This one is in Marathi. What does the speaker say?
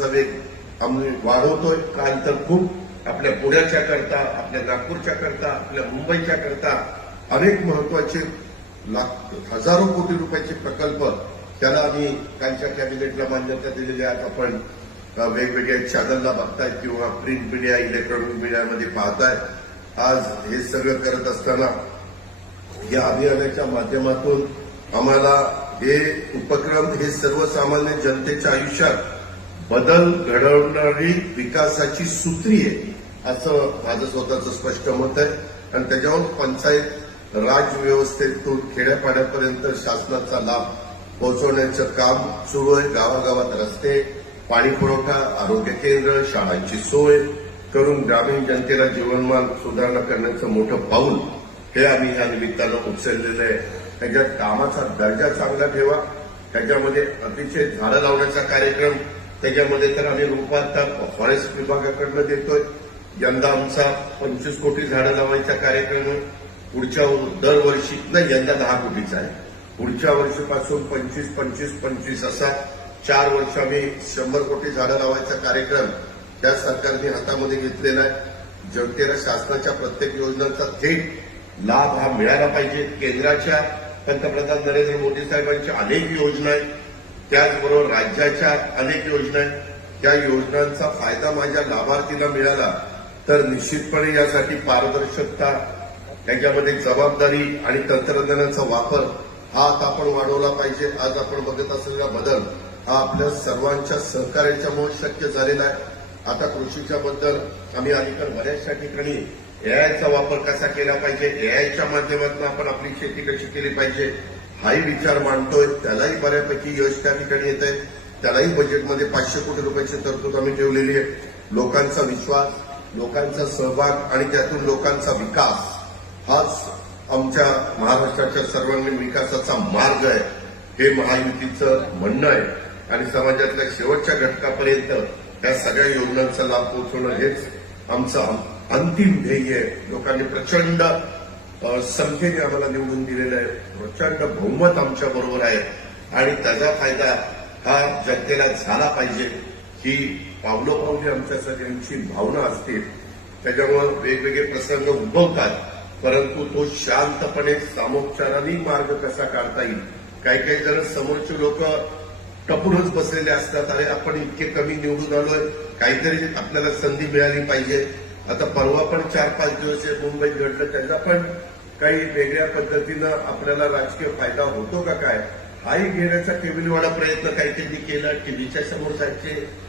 विकासाचा वेग आम्ही वाढवतोय. काल तर खूप आपल्या पुण्याच्या करता आपल्या नागपूरच्या करता आपल्या मुंबईच्या करता अनेक महत्त्वाचे लाख हजारो कोटी रुपयाचे प्रकल्प त्याला आम्ही कालच्या कॅबिनेटला मान्यता दिलेली आहे. आपण वेगवेगळ्या चॅनलला बघतायत किंवा प्रिंट मीडिया इलेक्ट्रॉनिक मीडियामध्ये पाहताय. आज हे सगळं करत असताना या अभियानाच्या माध्यमातून आम्हाला हे उपक्रम हे सर्वसामान्य जनतेच्या आयुष्यात बदल घडवणारी विकासाची सूत्री आहे असं माझं स्वतःचं स्पष्ट मत आहे. आणि त्याच्यावर पंचायत राजव्यवस्थेतून खेड्यापाड्यापर्यंत शासनाचा लाभ पोहोचवण्याचं काम सुरू आहे. गावागावात रस्ते पाणी पुरवठा आरोग्य केंद्र शाळांची सोय करून ग्रामीण जनतेला जीवनमान सुधारणा करण्याचं मोठं पाऊल हे आम्ही या निमित्तानं उचललेलं आहे. त्याच्यात कामाचा दर्जा चांगला ठेवा. त्याच्यामध्ये अतिशय झाडं लावण्याचा कार्यक्रम त्याच्यामध्ये तर आम्ही रूपांतर फॉरेस्ट विभागाकडनं देतोय. यंदा आमचा पंचवीस कोटी झाडं लावायचा कार्यक्रम पुढच्या दरवर्षी नाही यंदा दहा कोटीचा आहे. पुढच्या वर्षीपासून पंचवीस पंचवीस पंचवीस असा चार वर्ष आम्ही शंभर कोटी झाडं लावायचा कार्यक्रम त्या सरकारने हातामध्ये घेतलेला आहे. जनतेला शासनाच्या प्रत्येक योजनांचा थेट लाभ हा मिळाला पाहिजे. केंद्राच्या पंतप्रधान नरेंद्र मोदी साहेबांच्या अनेक योजना आहेत. त्याचबरोबर राज्याच्या अनेक योजना आहेत. त्या योजनांचा फायदा माझ्या लाभार्थीला मिळाला तर निश्चितपणे यासाठी पारदर्शकता त्याच्यामध्ये जबाबदारी आणि तंत्रज्ञानाचा वापर हा आता आपण वाढवला पाहिजे. आज आपण बघत असलेला बदल हा आपल्या सर्वांच्या सहकार्याच्यामुळे शक्य झालेला आहे. आता कृषीच्या बद्दल आम्ही अलीकडे बऱ्याचशा ठिकाणी एआयचा वापर कसा केला पाहिजे? एआयच्या माध्यमातून आपण आपली शेती कशी केली पाहिजे? हाही विचार मांडतोय. त्यालाही बऱ्यापैकी यश त्या ठिकाणी येत आहे त्यालाही बजेटमध्ये पाचशे कोटी रुपयाची तरतूद आम्ही ठेवलेली आहे. लोकांचा विश्वास लोकांचा सहभाग आणि त्यातून लोकांचा विकास हाच आमच्या महाराष्ट्राच्या सर्वांगीण विकासाचा मार्ग आहे. हे महायुतीचं म्हणणं आहे. आणि समाजातल्या शेवटच्या घटकापर्यंत या सगळ्या योजनांचा लाभ पोहोचवणं हेच आमचं अंतिम ध्येय आहे. लोकांनी प्रचंड संख्येने आम्हाला निवडून दिलेलं आहे प्रचंड बहुमत आमच्या बरोबर आहे. आणि त्याचा फायदा हा जनतेला झाला पाहिजे. ही पावलोपावली आमच्या सगळ्यांची भावना असते त्याच्यामुळे वेगवेगळे प्रसंग उद्भवतात. परंतु तो शांतपणे सामोपचाराने मार्ग कसा काढता येईल? काही काही जण समोरचे लोक टपूनच बसलेले असतात. अरे आपण इतके कमी निवडून आलोय. काहीतरी आपल्याला संधी मिळाली पाहिजे. आता परवा पण चार पाच दिवस हे मुंबईत घडलं त्याचा पण काही वेगळ्या पद्धतीनं आपल्याला राजकीय फायदा होतो का काय? हाही घेण्याचा केविलवाडा प्रयत्न काही त्यांनी केला टीव्हीच्या समोर जायचे.